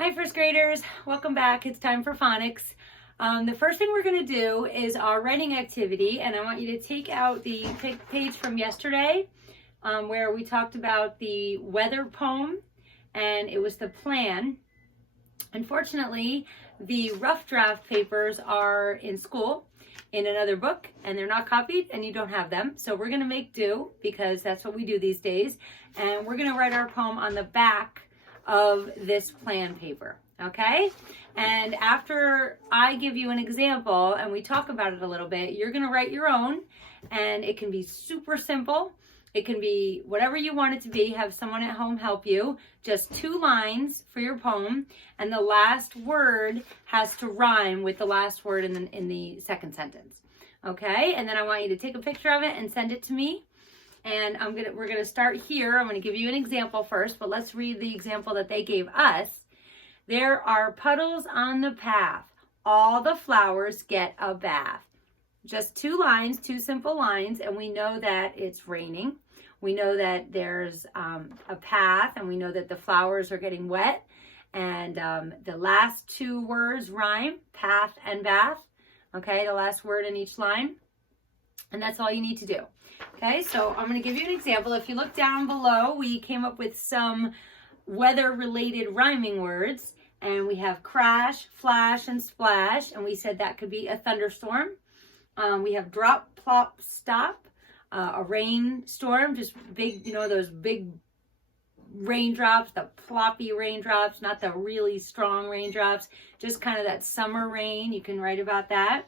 Hi first graders, welcome back. It's time for phonics. The first thing we're going to do is our writing activity, and I want you to take out the page from yesterday where we talked about the weather poem, and it was the plan. Unfortunately, the rough draft papers are in school in another book, and they're not copied, and you don't have them. So we're going to make do, because that's what we do these days, and we're going to write our poem on the back of this plan paper, okay? And after I give you an example and we talk about it a little bit, you're going to write your own, and it can be super simple. It can be whatever you want it to be. Have someone at home help you. Just 2 lines for your poem, and the last word has to rhyme with the last word in the second sentence, okay? And then I want you to take a picture of it and send it to me. And we're gonna start here. I'm gonna give you an example first, but let's read the example that they gave us. There are puddles on the path. All the flowers get a bath. Just 2 lines, 2 simple lines, and we know that it's raining. We know that there's a path, and we know that the flowers are getting wet. And the last 2 words rhyme, path and bath. Okay, the last word in each line. And that's all you need to do. Okay, so I'm going to give you an example. If you look down below, we came up with some weather-related rhyming words. And we have crash, flash, and splash. And we said that could be a thunderstorm. We have drop, plop, stop. A rainstorm, just big, you know, those big raindrops, the ploppy raindrops, not the really strong raindrops. Just kind of that summer rain. You can write about that.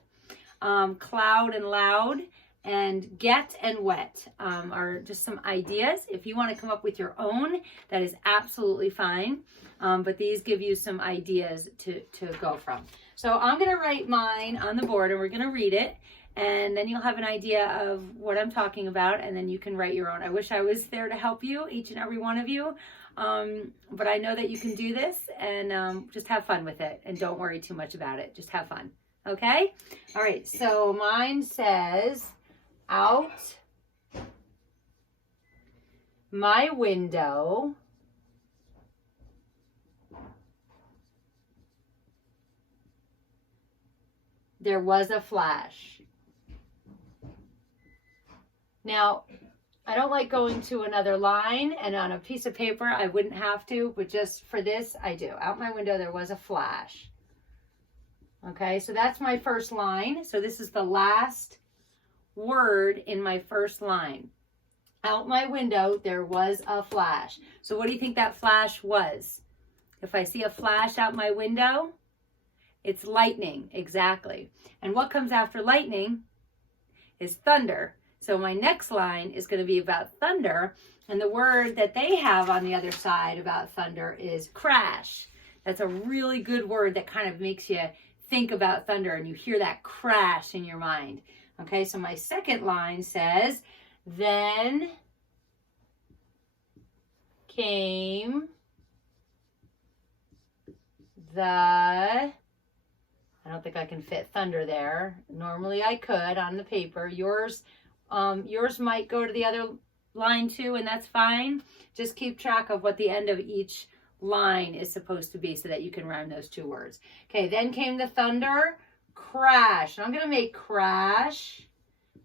Cloud and loud. And get and wet are just some ideas. If you want to come up with your own, that is absolutely fine. But these give you some ideas to go from. So I'm going to write mine on the board, and we're going to read it. And then you'll have an idea of what I'm talking about, and then you can write your own. I wish I was there to help you, each and every one of you. But I know that you can do this, and just have fun with it. And don't worry too much about it. Just have fun. Okay? All right. So mine says, out my window there was a flash. Now, I don't like going to another line, and on a piece of paper I wouldn't have to, but just for this I do. Out my window there was a flash. Okay, so that's my first line. So this is the last word in my first line. Out my window there was a flash. So what do you think that flash was? If I see a flash out my window, it's lightning. Exactly. And what comes after lightning is thunder. So my next line is going to be about thunder, and the word that they have on the other side about thunder is crash. That's a really good word that kind of makes you think about thunder, and you hear that crash in your mind. Okay, so my second line says, then came the, I don't think I can fit thunder there. Normally I could on the paper. Yours might go to the other line too, and that's fine. Just keep track of what the end of each line is supposed to be so that you can rhyme those 2 words. Okay, then came the thunder, crash. And I'm going to make crash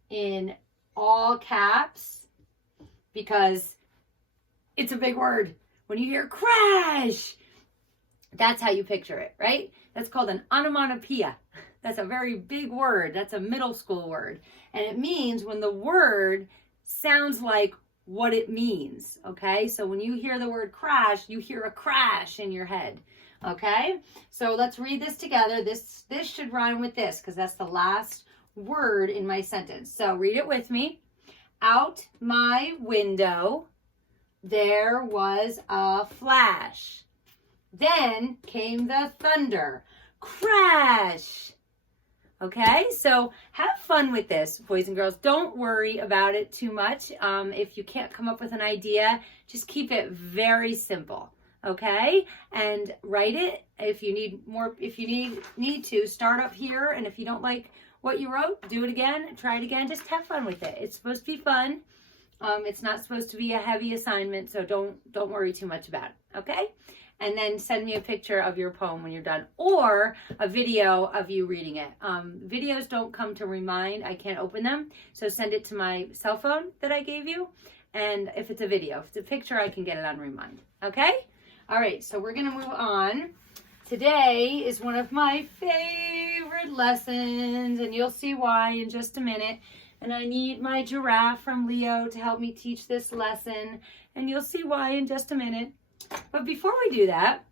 in all caps because it's a big word. When you hear crash, that's how you picture it, right? That's called an onomatopoeia. That's a very big word. That's a middle school word. And it means when the word sounds like what it means, okay? So when you hear the word crash, you hear a crash in your head, okay? So let's read this together. This should rhyme with this because that's the last word in my sentence. So read it with me. Out my window, there was a flash. Then came the thunder. Crash. Okay, so have fun with this, boys and girls. Don't worry about it too much. If you can't come up with an idea, just keep it very simple. Okay, and write it. If you need more, if you need to, start up here. And if you don't like what you wrote, do it again. Try it again. Just have fun with it. It's supposed to be fun. It's not supposed to be a heavy assignment, so don't worry too much about it, okay? And then send me a picture of your poem when you're done, or a video of you reading it. Videos don't come to Remind. I can't open them, so send it to my cell phone that I gave you. And if it's a video, if it's a picture, I can get it on Remind, okay? All right, so we're gonna move on. Today is one of my favorite lessons, and you'll see why in just a minute. And I need my giraffe from Leo to help me teach this lesson, and you'll see why in just a minute. But before we do that,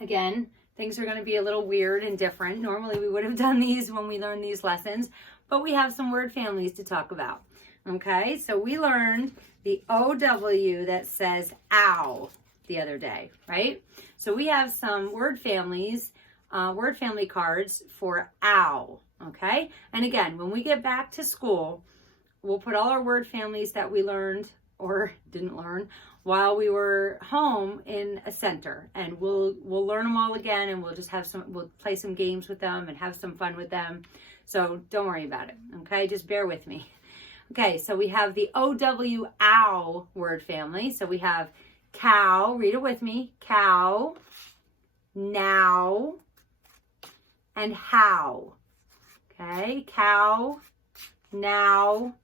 again, things are going to be a little weird and different. Normally we would have done these when we learned these lessons, but we have some word families to talk about. Okay, so we learned the OW that says ow the other day, right? So we have some word family cards for ow, okay? And again, when we get back to school, we'll put all our word families that we learned or didn't learn while we were home in a center, and we'll learn them all again, and we'll play some games with them and have some fun with them. So don't worry about it, okay? Just bear with me. Okay, so we have the OW ow word family. So we have cow, read it with me, cow, now, and how. Okay, cow, now,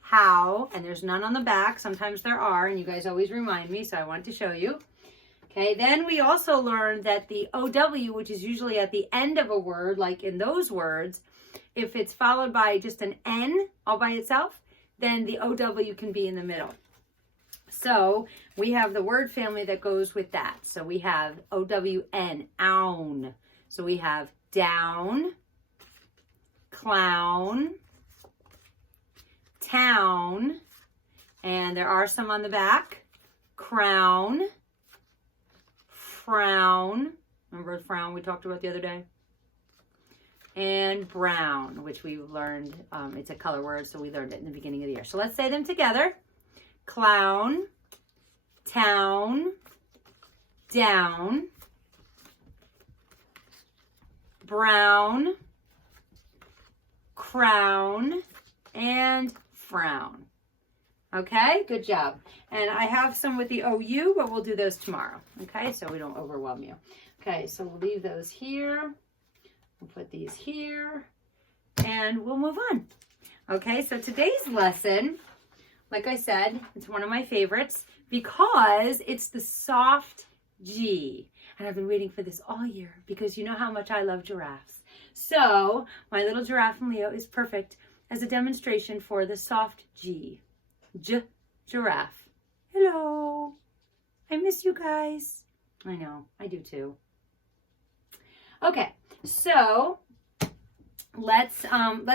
how, and there's none on the back. Sometimes there are, and you guys always remind me, so I wanted to show you. Okay, then we also learned that the OW, which is usually at the end of a word, like in those words, if it's followed by just an N all by itself, then the OW can be in the middle. So we have the word family that goes with that. So we have OWN, own. So we have down, clown, town, and there are some on the back, crown, frown, remember frown we talked about the other day, and brown, which we learned, it's a color word, so we learned it in the beginning of the year. So let's say them together. Clown, town, down, brown, crown, and frown. Okay, good job. And I have some with the OU, but we'll do those tomorrow. Okay, so we don't overwhelm you. Okay, so we'll leave those here. We'll put these here, and we'll move on. Okay, so today's lesson, like I said, it's one of my favorites because it's the soft G. And I've been waiting for this all year because you know how much I love giraffes. So my little giraffe from Leo is perfect as a demonstration for the soft G. Giraffe. Hello. I miss you guys. I know, I do too. Okay, so let's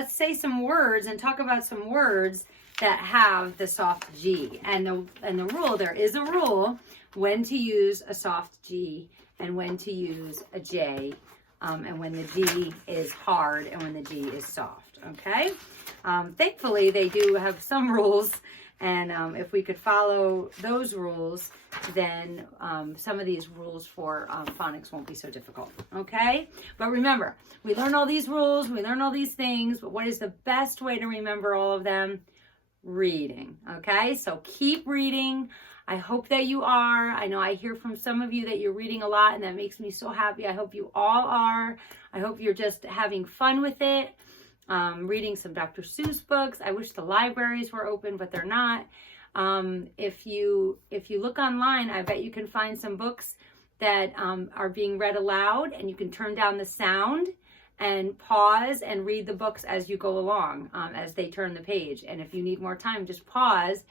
say some words and talk about some words that have the soft G. And the rule, there is a rule when to use a soft G and when to use a J, and when the G is hard and when the G is soft, okay? Thankfully, they do have some rules, and if we could follow those rules, then some of these rules for phonics won't be so difficult, okay? But remember, we learn all these rules, we learn all these things, but what is the best way to remember all of them? Reading, okay? So keep reading. I hope that you are. I know I hear from some of you that you're reading a lot, and that makes me so happy. I hope you all are. I hope you're just having fun with it. Reading some Dr. Seuss books. I wish the libraries were open, but they're not. If you look online, I bet you can find some books that are being read aloud, and you can turn down the sound and pause and read the books as you go along, as they turn the page. And if you need more time, just pause,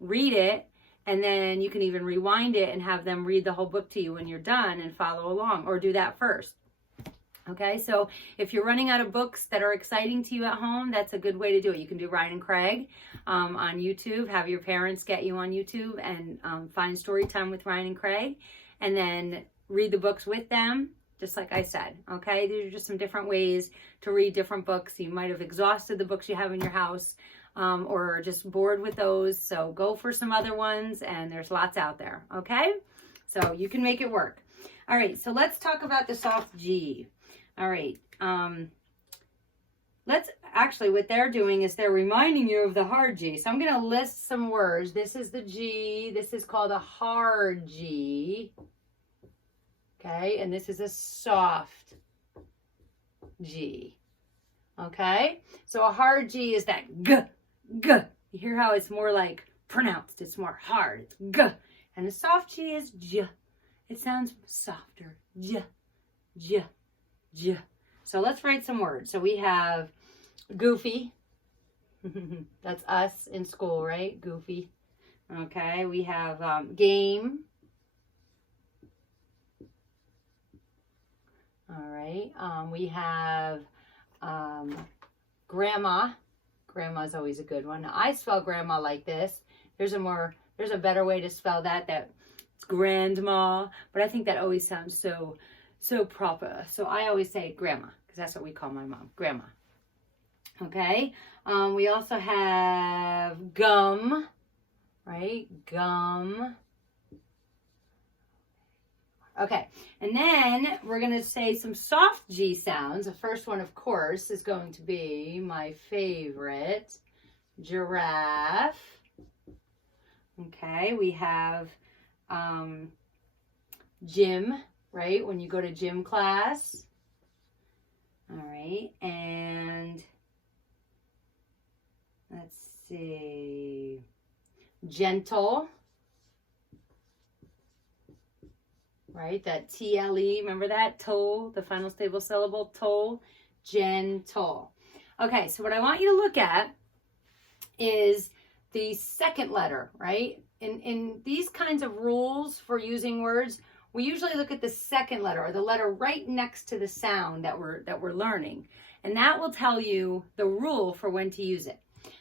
read it, and then you can even rewind it and have them read the whole book to you when you're done and follow along, or do that first. Okay, so if you're running out of books that are exciting to you at home, that's a good way to do it. You can do Ryan and Craig on YouTube. Have your parents get you on YouTube and find story time with Ryan and Craig, and then read the books with them, just like I said. Okay, these are just some different ways to read different books. You might have exhausted the books you have in your house, or just bored with those. So go for some other ones, and there's lots out there. Okay, so you can make it work. All right, so let's talk about the soft G. All right, actually what they're doing is they're reminding you of the hard G. So I'm going to list some words. This is the G. This is called a hard G. Okay, and this is a soft G. Okay, so a hard G is that G, G. You hear how it's more like pronounced. It's more hard. It's G. And a soft G is J. It sounds softer. J, J, J. So let's write some words. So we have goofy. That's us in school, right? Goofy. Okay, we have game. All right, we have grandma. Grandma's always a good one. Now, I spell grandma like this. There's a better way to spell that. It's grandma, but I think that always sounds so proper. So I always say grandma, because that's what we call my mom, grandma. Okay, we also have gum, right? Gum. Okay, and then we're going to say some soft G sounds. The first one, of course, is going to be my favorite, giraffe. Okay, we have gym, right? When you go to gym class. All right, and let's see, gentle. Right, that T-L-E, remember that? Toe, the final stable syllable, toe, gentle. Okay, so what I want you to look at is the second letter, right? In these kinds of rules for using words, we usually look at the second letter, or the letter right next to the sound that we're learning. And that will tell you the rule for when to use it.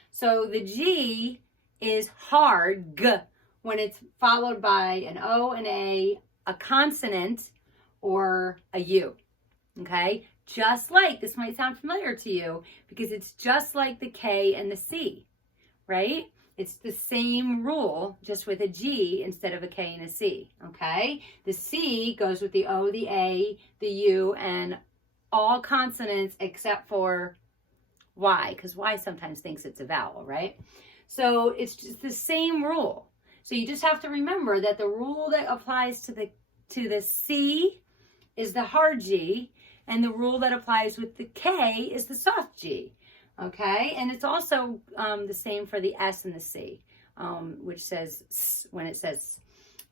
So the G is hard, G, when it's followed by an O, an A, a consonant, or a U, okay? Just like, this might sound familiar to you, because it's just like the K and the C, right? It's the same rule, just with a G instead of a K and a C, okay? The C goes with the O, the A, the U, and all consonants except for Y, because Y sometimes thinks it's a vowel, right? So it's just the same rule. So you just have to remember that the rule that applies to the C is the hard G, and the rule that applies with the K is the soft G, okay? And it's also the same for the S and the C, which says S when it says S.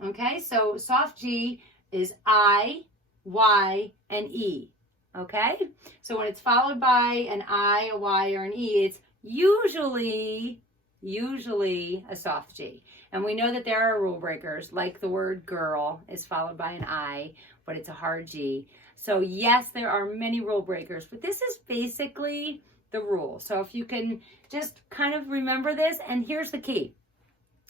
Okay, so soft G is I, Y, and E, okay? So when it's followed by an I, a Y, or an E, it's usually a soft G. And we know that there are rule breakers, like the word girl is followed by an I, but it's a hard G. So yes, there are many rule breakers, but this is basically the rule. So if you can just kind of remember this, and here's the key.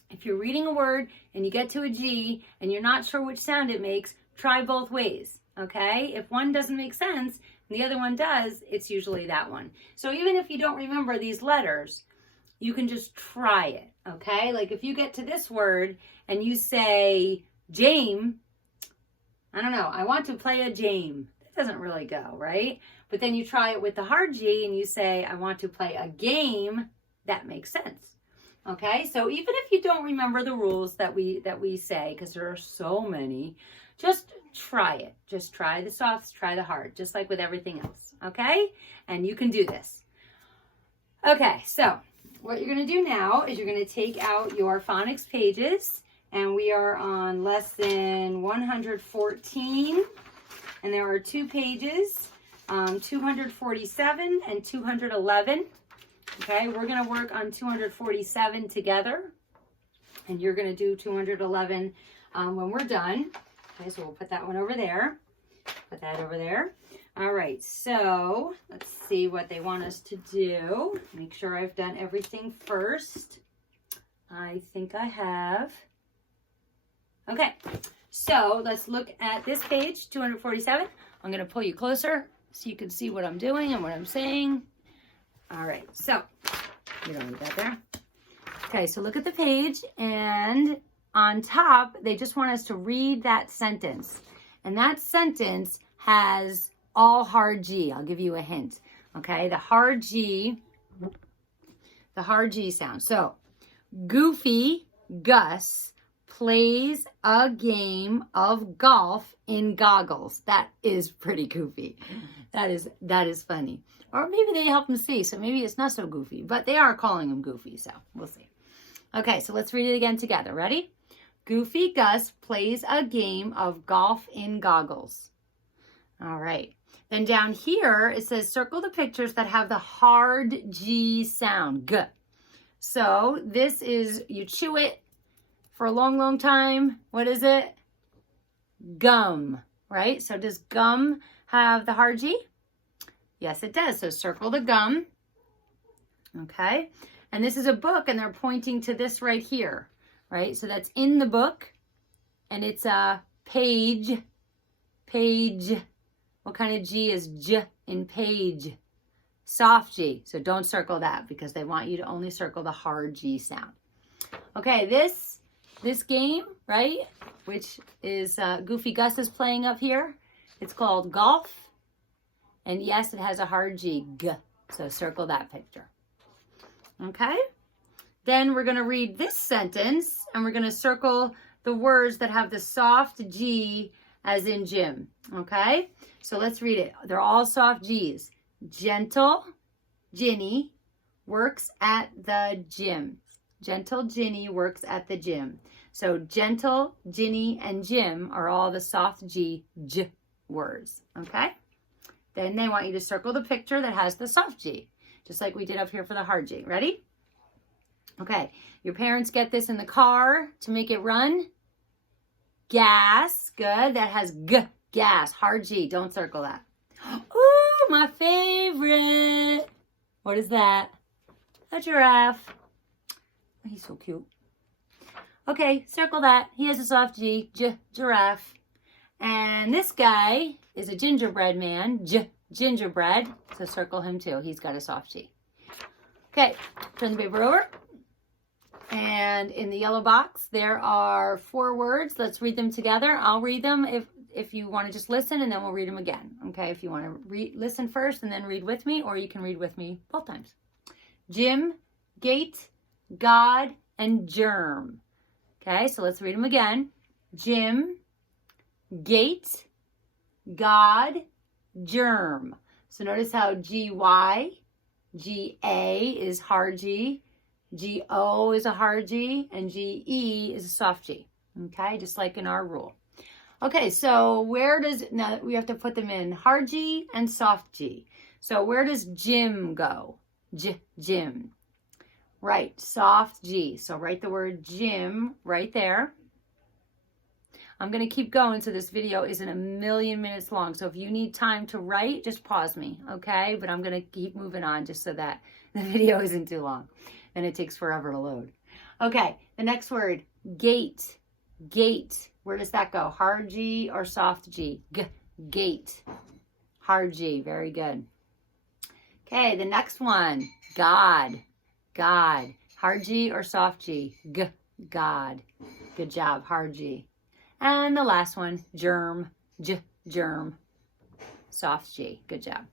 If you're reading a word and you get to a G and you're not sure which sound it makes, try both ways, okay? If one doesn't make sense and the other one does, it's usually that one. So even if you don't remember these letters, you can just try it, okay? Like if you get to this word and you say Jame, I don't know, I want to play a Jame. That doesn't really go, right? But then you try it with the hard G and you say, I want to play a game, that makes sense, okay? So even if you don't remember the rules that we say, because there are so many, just try it. Just try the softs, try the hard, just like with everything else, okay? And you can do this. Okay, so what you're going to do now is you're going to take out your phonics pages, and we are on lesson 114, and there are two pages, 247 and 211. Okay, we're going to work on 247 together, and you're going to do 211 when we're done. Okay, so we'll put that one over there. Put that over there. All right, so let's see what they want us to do. Make sure I've done everything first. I think I have. Okay, so let's look at this page, 247. I'm going to pull you closer so you can see what I'm doing and what I'm saying. All right, so you don't need that there. Okay, so look at the page, and on top, they just want us to read that sentence. And that sentence has all hard G. I'll give you a hint. Okay, the hard G sound. So, Goofy Gus plays a game of golf in goggles. That is pretty goofy. That is funny. Or maybe they help him see, so maybe it's not so goofy. But they are calling him goofy, so we'll see. Okay, so let's read it again together. Ready? Goofy Gus plays a game of golf in goggles. All right. Then down here, it says circle the pictures that have the hard G sound. G. So this is, you chew it for a long, long time. What is it? Gum, right? So does gum have the hard G? Yes, it does. So circle the gum. Okay. And this is a book, and they're pointing to this right here, right? So that's in the book, and it's a page. What kind of G is J in page? Soft G. So don't circle that because they want you to only circle the hard G sound. Okay, this game, right, which is Goofy Gus is playing up here. It's called golf. And yes, it has a hard G. G. So circle that picture. Okay? Then we're going to read this sentence, and we're going to circle the words that have the soft G as in Jim. Okay? So let's read it. They're all soft G's. Gentle Ginny works at the gym. Gentle Ginny works at the gym. So Gentle, Ginny, and Jim are all the soft G, J words. Okay? Then they want you to circle the picture that has the soft G, just like we did up here for the hard G. Ready? Okay. Your parents get this in the car to make it run. Gas. Good. That has G. Gas. Hard G. Don't circle that. Ooh, my favorite. What is that? A giraffe. He's so cute. Okay, circle that. He has a soft G. Giraffe. And this guy is a gingerbread man. Gingerbread. So circle him too. He's got a soft G. Okay, turn the paper over. And in the yellow box, there are 4 words. Let's read them together. I'll read them if you want to just listen, and then we'll read them again. Okay, if you want to listen first and then read with me, or you can read with me both times. Jim, gate, God, and germ. Okay, so let's read them again. Jim, gate, God, germ. So notice how G-Y, G-A is hard G, G-O is a hard G, and G-E is a soft G. Okay, just like in our rule. Okay, so now we have to put them in hard G and soft G. So where does Jim go? Jim. Right, soft G. So write the word Jim right there. I'm going to keep going so this video isn't a million minutes long. So if you need time to write, just pause me, okay? But I'm going to keep moving on just so that the video isn't too long. And it takes forever to load. Okay, the next word, gate. Gate. Where does that go? Hard G or soft G? Gate. Hard G. Very good. Okay, the next one, God. God. Hard G or soft G? God. Good job. Hard G. And the last one, germ. Germ. Soft G. Good job.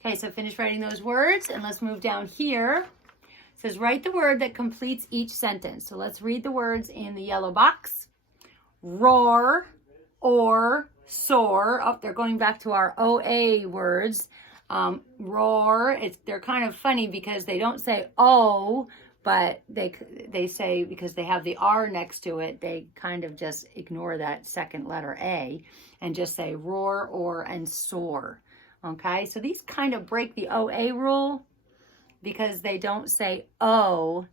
Okay, so finish writing those words, and let's move down here. It says write the word that completes each sentence. So let's read the words in the yellow box. Roar, or, soar. Oh, they're going back to our OA words. Roar, they're kind of funny because they don't say O, but they say, because they have the R next to it, they kind of just ignore that second letter A and just say roar, or, and soar. Okay, so these kind of break the OA rule because they don't say O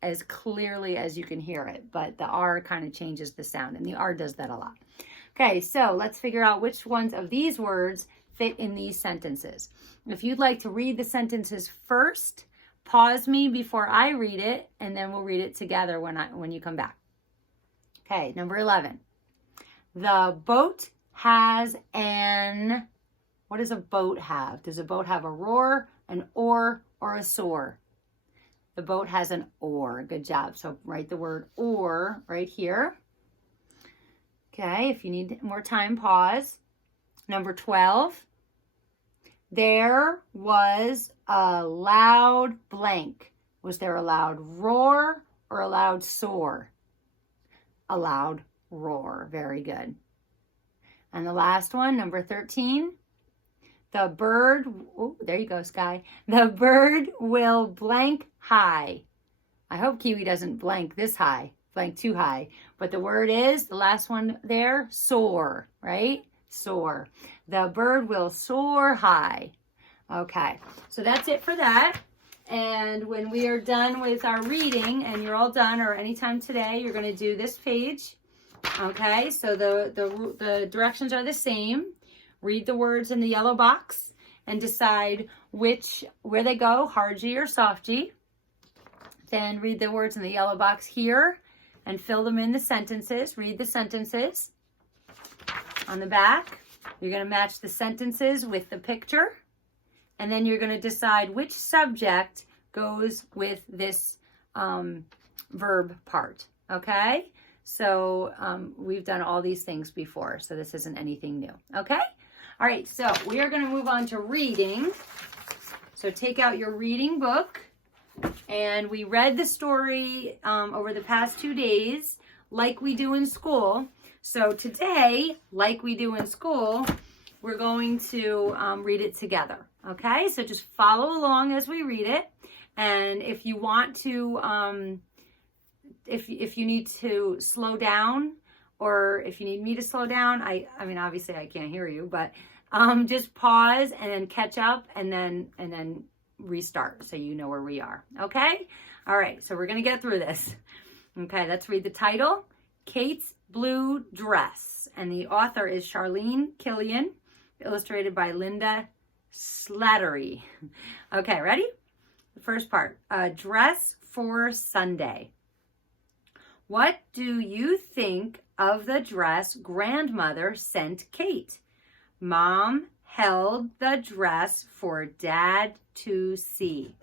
as clearly as you can hear it, but the R kind of changes the sound, and the R does that a lot. Okay, so let's figure out which ones of these words fit in these sentences. If you'd like to read the sentences first, pause me before I read it, and then we'll read it together when you come back. Okay, number 11. The boat has an... What does a boat have? Does a boat have a roar, an oar, or a soar? The boat has an oar. Good job. So write the word oar right here. Okay, if you need more time, pause. Number 12. There was a loud blank. Was there a loud roar or a loud soar? A loud roar. Very good. And the last one, number 13. The bird, oh, there you go, Sky. The bird will blank high. I hope Kiwi doesn't blank this high, blank too high. But the word is, the last one there, soar, right? Soar. The bird will soar high. Okay, so that's it for that. And when we are done with our reading, and you're all done, or anytime today, you're going to do this page. Okay, so the directions are the same. Read the words in the yellow box and decide where they go, hard G or soft G. Then read the words in the yellow box here and fill them in the sentences. Read the sentences. On the back, you're going to match the sentences with the picture. And then you're going to decide which subject goes with this verb part. Okay? So we've done all these things before, so this isn't anything new. Okay? All right, so we are going to move on to reading. So take out your reading book. And we read the story over the past 2 days, like we do in school. So today, like we do in school, we're going to read it together. Okay, so just follow along as we read it. And if you want to, if you need to slow down, or if you need me to slow down, I mean, obviously I can't hear you, but just pause and then catch up and then restart so you know where we are. Okay? All right, so we're going to get through this. Okay, let's read the title, Kate's Blue Dress. And the author is Charlene Killian, illustrated by Linda Slattery. Okay, ready? The first part, a dress for Sunday. What do you think of the dress grandmother sent Kate? Mom held the dress for Dad to see.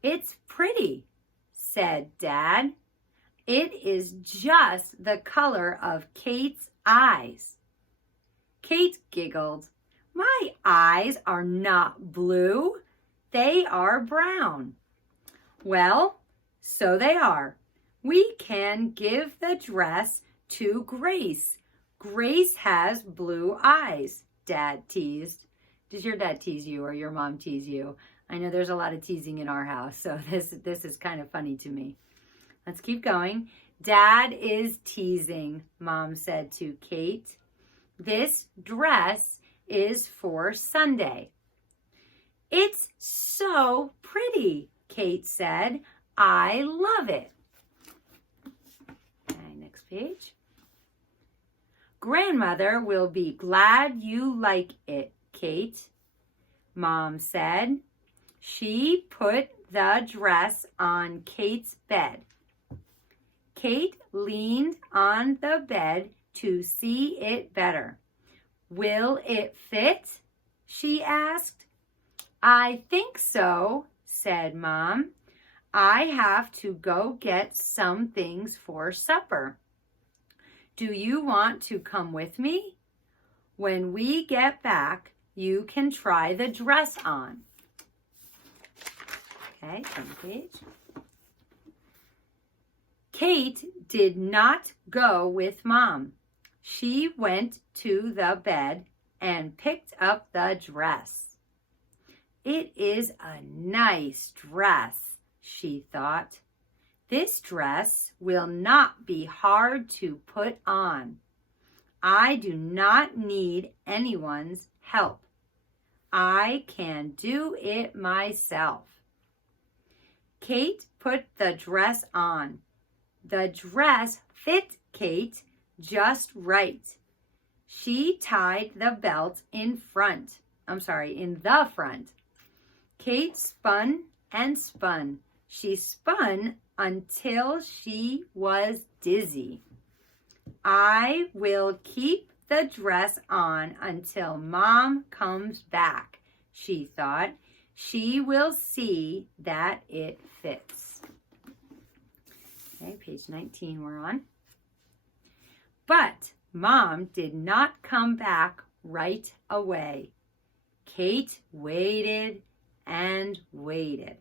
It's pretty, said Dad. It is just the color of Kate's eyes. Kate giggled. My eyes are not blue. They are brown. Well, so they are. We can give the dress to Grace. Grace has blue eyes, Dad teased. Does your dad tease you or your mom tease you? I know there's a lot of teasing in our house, so this is kind of funny to me. Let's keep going. Dad is teasing, Mom said to Kate. This dress is for Sunday. It's so pretty, Kate said. I love it. Okay, next page. Grandmother will be glad you like it, Kate, Mom said. She put the dress on Kate's bed. Kate leaned on the bed to see it better. Will it fit? She asked. I think so, said Mom. I have to go get some things for supper. Do you want to come with me? When we get back, you can try the dress on. Okay, turn the page. Kate did not go with Mom. She went to the bed and picked up the dress. It is a nice dress, she thought. This dress will not be hard to put on. I do not need anyone's help. I can do it myself. Kate put the dress on. The dress fit Kate just right. She tied the belt in the front. Kate spun and spun. She spun until she was dizzy. I will keep the dress on until Mom comes back, she thought. She will see that it fits. Okay, page 19 we're on. But Mom did not come back right away. Kate waited and waited.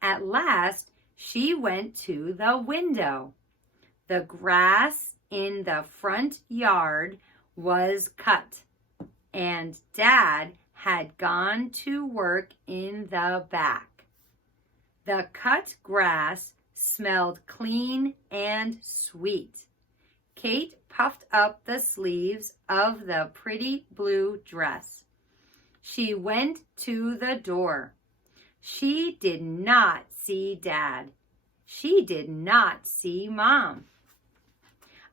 At last, she went to the window. The grass in the front yard was cut, and Dad had gone to work in the back. The cut grass smelled clean and sweet. Kate puffed up the sleeves of the pretty blue dress. She went to the door. She did not see Dad. She did not see Mom.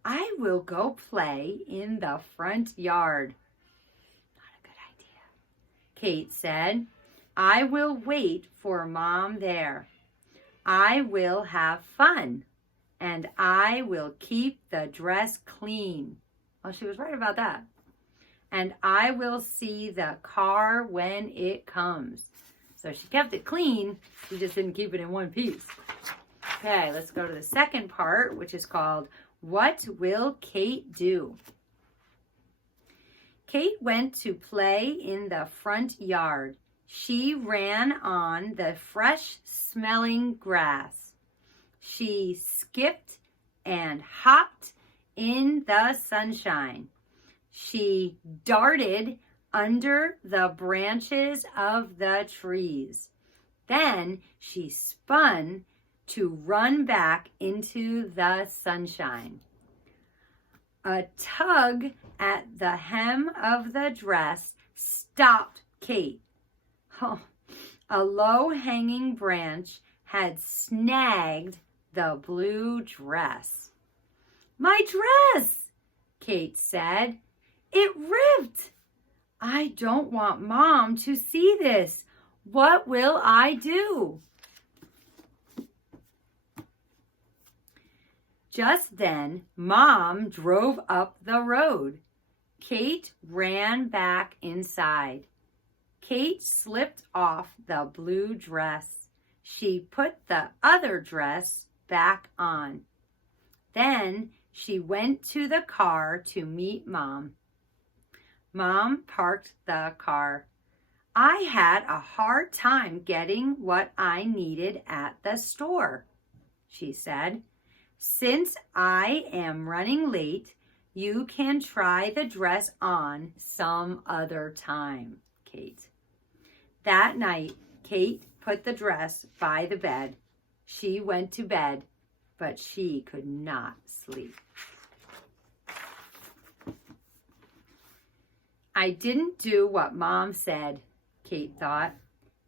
I will go play in the front yard. Not a good idea, Kate said. I will wait for Mom there. I will have fun, and I will keep the dress clean. Well, she was right about that. And I will see the car when it comes. So she kept it clean, she just didn't keep it in one piece. Okay, let's go to the second part, which is called, What Will Kate Do? Kate went to play in the front yard. She ran on the fresh-smelling grass. She skipped and hopped in the sunshine. She darted under the branches of the trees. Then she spun to run back into the sunshine. A tug at the hem of the dress stopped Kate. Oh, a low-hanging branch had snagged the blue dress. My dress, Kate said. It ripped. I don't want Mom to see this. What will I do? Just then, Mom drove up the road. Kate ran back inside. Kate slipped off the blue dress. She put the other dress back on. Then she went to the car to meet Mom. Mom parked the car. I had a hard time getting what I needed at the store, she said. Since I am running late, you can try the dress on some other time, Kate. That night, Kate put the dress by the bed. She went to bed, but she could not sleep. I didn't do what Mom said, Kate thought,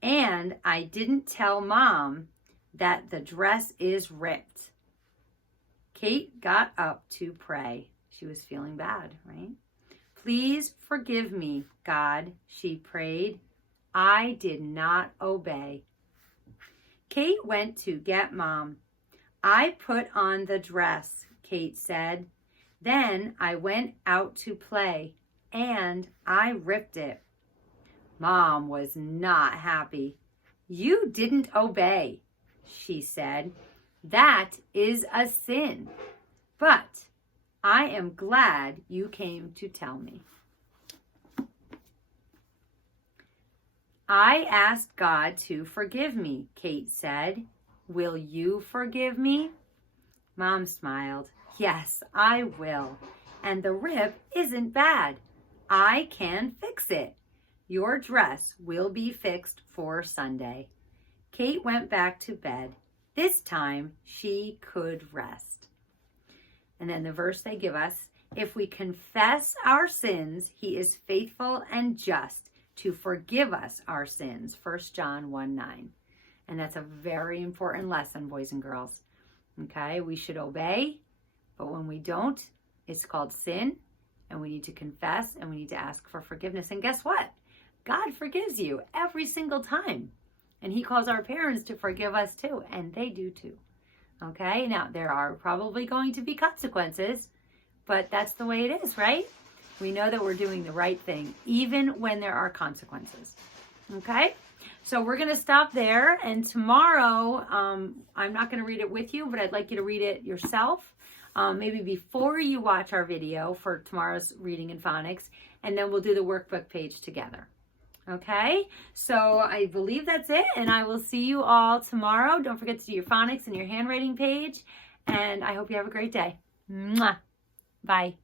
and I didn't tell Mom that the dress is ripped. Kate got up to pray. She was feeling bad, right? Please forgive me, God, she prayed. I did not obey. Kate went to get Mom. I put on the dress, Kate said. Then I went out to play, and I ripped it. Mom was not happy. You didn't obey, she said. That is a sin. But I am glad you came to tell me. I asked God to forgive me, Kate said. Will you forgive me? Mom smiled. Yes, I will. And the rip isn't bad. I can fix it. Your dress will be fixed for Sunday. Kate went back to bed. This time she could rest. And then the verse they give us, if we confess our sins, he is faithful and just to forgive us our sins. 1 John 1:9. And that's a very important lesson, boys and girls. Okay, we should obey, but when we don't, it's called sin, and we need to confess, and we need to ask for forgiveness. And guess what? God forgives you every single time. And he calls our parents to forgive us too, and they do too. Okay, now there are probably going to be consequences, but that's the way it is, right? We know that we're doing the right thing, even when there are consequences. Okay, so we're going to stop there, and tomorrow, I'm not going to read it with you, but I'd like you to read it yourself, maybe before you watch our video for tomorrow's reading in phonics, and then we'll do the workbook page together. Okay, so I believe that's it, and I will see you all tomorrow. Don't forget to do your phonics and your handwriting page, and I hope you have a great day. Mwah. Bye.